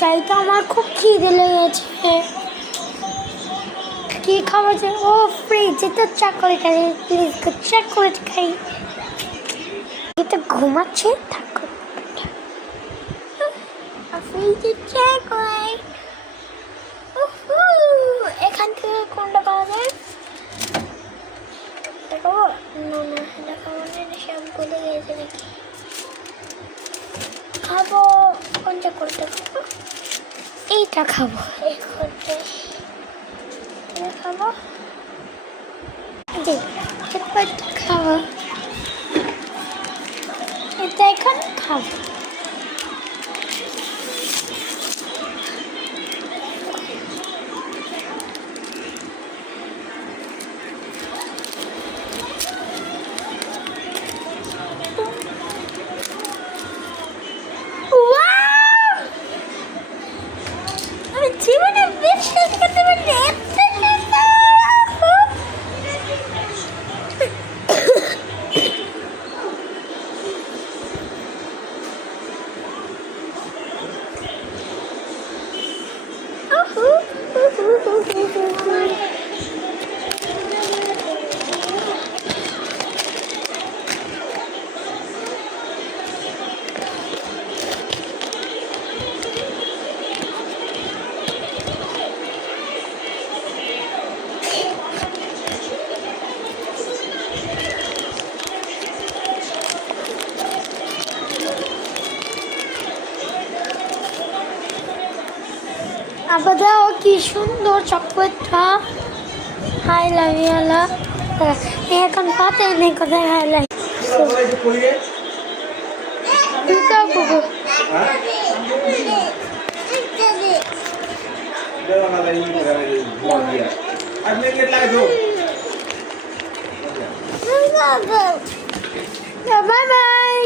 যাই তো, আমার খুব খিদে লেগেছে। কি খাওয়া যায়? ও ফ্রিজে তো চকলেট আছে, প্লিজ চকলেট খাই। এটা ঘুমাচ্ছে, থাকো। ফ্রিজে চকলেট, এখান থেকে কোনটা পাওয়া যায়? দেখো না না, এটা খাবো না, এটা সব ভুলে গিয়েছে নাকি। খাবো কোনটা করতে খাবো? এইটা খাবো, এই করতে খাবো, খাবো এটা এখন খাবো। আমি জীবনে বিশ্বাস করতে পারি না। আবার দাও, কি সুন্দর চকলেটটা। হাই লাগিয়ালা এখন পাতে নেই কোথায় হাই লাগে। Bye bye.